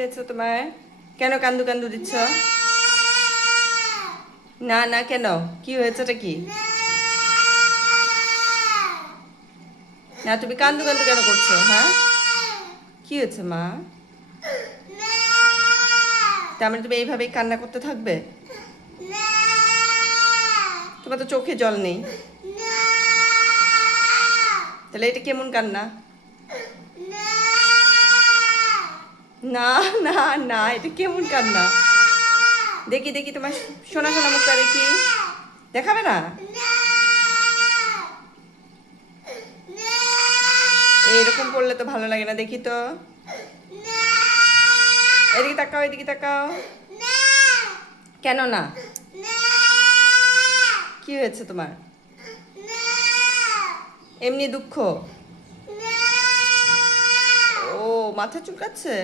হয়েছে তোমার? কেন কান্দু কান্দু দিচ্ছ? না না, কেন? কি হয়েছে? এটা কি? না, তুমি কান্দু কান্দু কেন করছো? হ্যাঁ, কি হয়েছে মা? তার মানে তুমি এইভাবেই কান্না করতে থাকবে? তোমার তো চোখে জল নেই, তাহলে এটা কেমন কান্না? না না না, এটা কেমন কান্না? দেখি দেখি তোমার সোনা সোনা মুখটা দেখি। দেখাবে না? এরকম করলে তো ভালো লাগে না, দেখি তো। এদিকে তাকাও, এদিকে তাকাও। কেন না? কি হয়েছে তোমার? এমনি দুঃখ? ও, মাথা চুলকাচ্ছে?